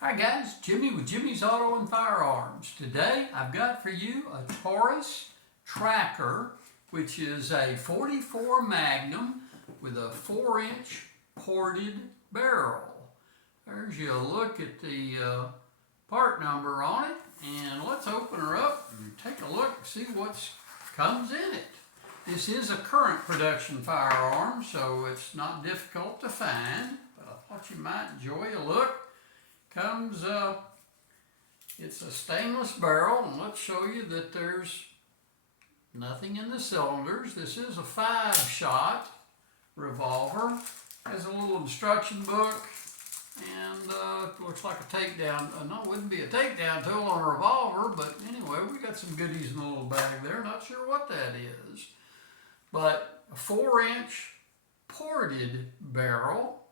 Hi guys, Jimmy with Jimmy's Auto and Firearms. Today I've got for you a Taurus tracker, which is a 44 Magnum with a 4-inch ported barrel. There's you look at the part number on it, and let's open her up and take a look and see what comes in it. This is a current production firearm, so it's not difficult to find, but I thought you might enjoy a look. It's a stainless barrel, and let's show you that there's nothing in the cylinders. This is a 5-shot revolver. Has a little instruction book, and it looks like a takedown. No, it wouldn't be a takedown tool on a revolver, but anyway, we got some goodies in the little bag there. Not sure what that is, but a 4-inch ported barrel,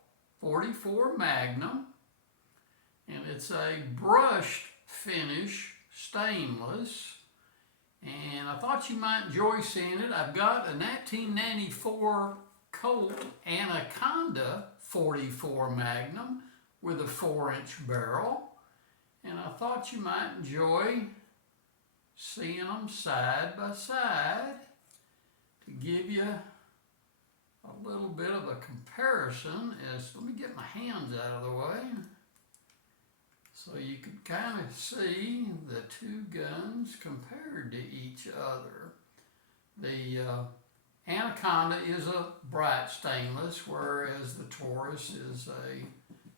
44 Magnum. And it's a brushed finish stainless, and I thought you might enjoy seeing it. I've got a 1994 Colt Anaconda 44 Magnum with a 4-inch barrel, and I thought you might enjoy seeing them side by side to give you a little bit of a comparison. Let me get my hands out of the way so you can kind of see the two guns compared to each other. The Anaconda is a bright stainless, whereas the Taurus is a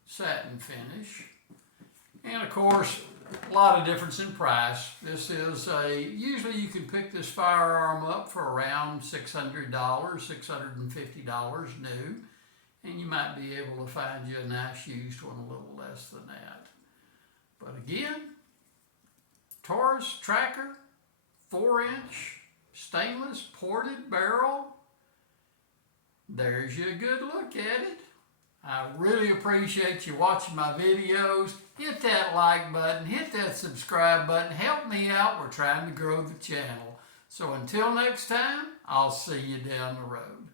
satin finish. And of course, a lot of difference in price. This is usually you can pick this firearm up for around $600, $650 new, and you might be able to find you a nice used one a little less than that. But again, Taurus tracker, 4-inch stainless ported barrel. There's you a good look at it. I really appreciate you watching my videos. Hit that like button, hit that subscribe button. Help me out. We're trying to grow the channel. So until next time, I'll see you down the road.